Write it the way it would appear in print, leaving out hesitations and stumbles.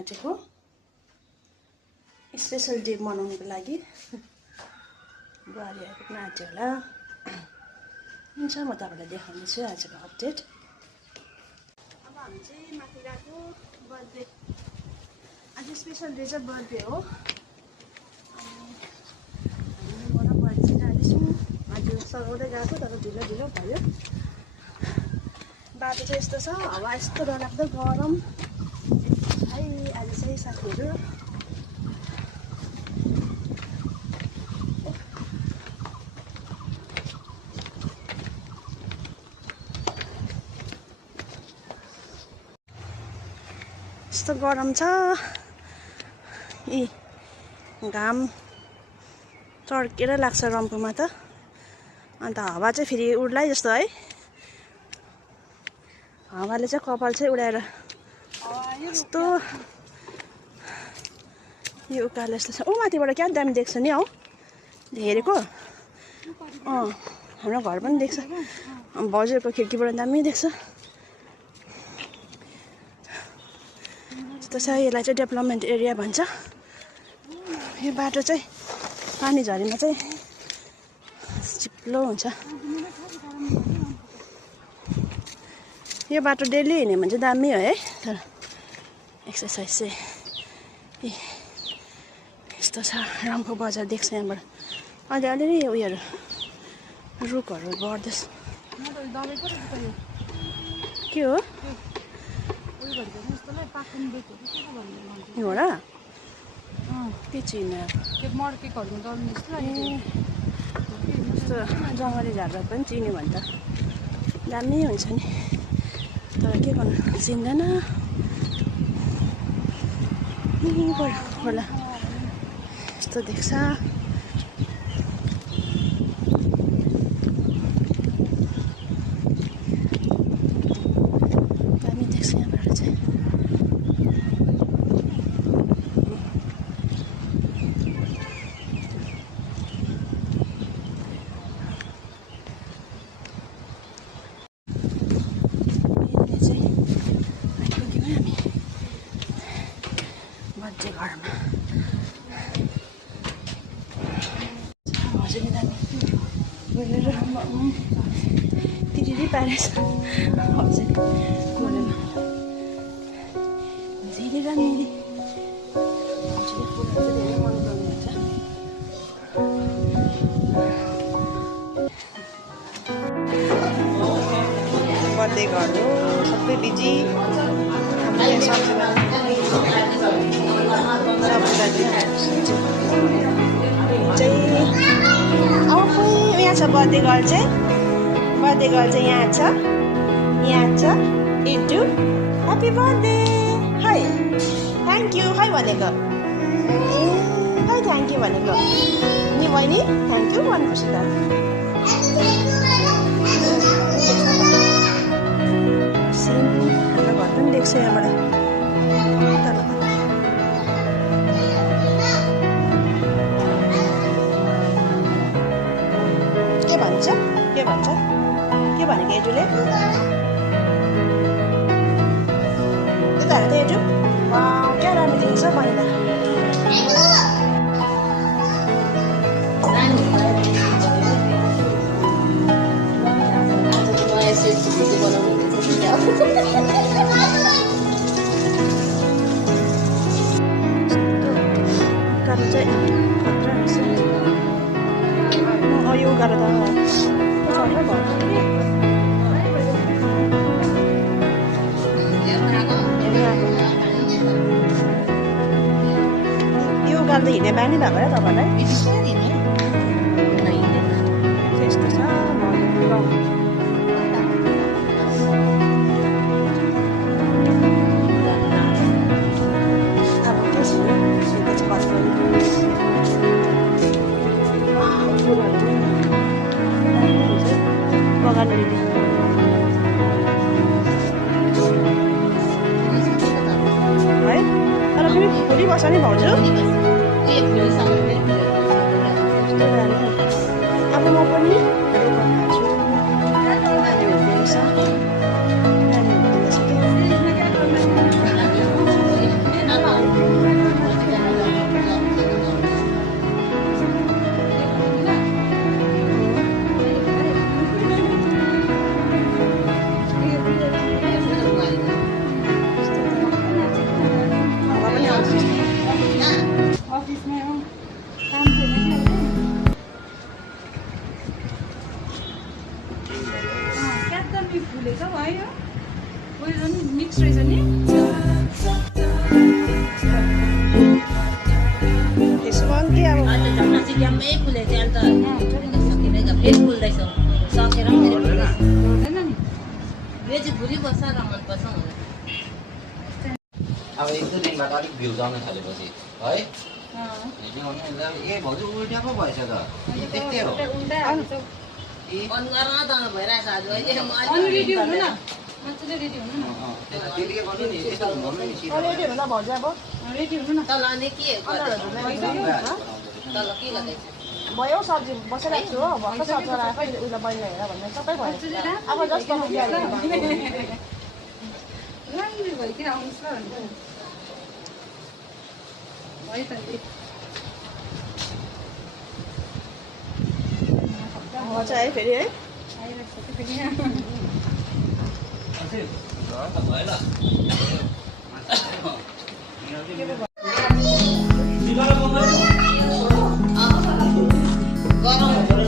नाचेको special day मनाउनको लागि बुहारीहरुको नाच्यो होला हुन्छ म तपाईलाई देखाउनेछु आजको अपडेट अब हामी चाहिँ माथि गएको बर्थडे आज स्पेशल डे चाहिँ बर्थडे हो अनि मलाई बर्थडे जाँदैछौँ आज सघाउँदै गएको तर ढिलो ढिलो भयो बाटो चाहिँ यस्तो छ हावा यस्तो डरलाग्दो गरम है आज चाहिँ साथीहरु यस्तो गरम छ घाम चर्केर लाग्छ रम्फूमा त अन्त हावा चाहिँ फेरि उड्लाई जस्तो है हावाले चाहिँ कपाल चाहिँ उडाएर यस्तो यो उकालो यस्तो छ ऊ माथिबाट क्या दामी देख्छ नि हौ हेरेको हाम्रो घर पनि देख्छ भाउजूको खिड्कीबाट दामी देख्छ त्यस्तो छ यसलाई चाहिँ डेभलपमेन्ट एरिया भन्छ यो बाटो चाहिँ पानी झरीमा चाहिँ चिप्लो हुन्छ यो बाटो डेली हिँड्यो भने चाहिँ दामी हो है तर एक्सर्साइज चाहिँ यस्तो छ रम्फू बजार देख्छ यहाँबाट अहिले अलिअलि उयोहरू रुखहरू बढ्दैछ के हो हो र के चिन्नु यस्तो जङ्गली झारपात पनि चिन्यो भने त दामी हुन्छ नि तर के गर्नु चिन्दैन होला यस्तो देख्छ दामी देख्छ यहाँबाट चाहिँ घरमा हजुर दामी बोलेर तिरी पारेछ हजुर बोलेर झिरी र मिरी हजुरले फुलहरू चाहिँ धेरै मन पराउनुहुन्छ बर्थडे घर हो सबै बिजी हामीले सब्जी यहाँ छ बर्थडे गर्ल चाहिँ यहाँ छ इटु ह्याप्पी बर्थडे है थ्याङ्क यू है भनेको है थ्याङ्क यू भनेको नि बहिनी थ्याङ्क यू भन्नुपर्छ त हाम्रो घर पनि देख्छ यहाँबाट के भनेको एजुले त्यता हेर त एजु क्या राम्रो देखिन्छ बहिनी यो उकालो त यो उकालो त हिँड्ने बानी भएको र तपाईँलाई त्यस्तो छ है तर फेरि फुलिबस्छ नि भाउजू अब म पनि मिक्स रहेछ नि यसमा के अब अहिले झट्टा सिक्यामै फुले चाहिँ अन्त सकिँदैन फेरि फुल्दैछ सकेर पनि फेरि फुल्दैछ हुँदैन नि यो चाहिँ फुलिबस्छ र मनपर्छ मलाई अब एक दुई दिनबाट अलिक भ्यू जान थालेपछि है ए भाउजू उल्ट्याएको भएछ त त्यस्तै हो बन्द गर्न त भइरहेछ आज अहिले रेडी हुनु न मजाले रेडी हुनु न त्यतिकै गर्नु नि यस्तो हुँदैन नि सिधा रेडी हुनु न भाउजू अब रेडी हुनु न तल अनि के तल के गर्दैछ भयो सब्जी बसिरहेको छु हो भर्खर सब्जी आएको उहिले बहिनी हेर भन्ने सबै भयो अब जस्तो राम्रो भइकिन आउनुहोस् ल भन्नु भयो त छ है फेरि है आइरहेको छ फेरि गरम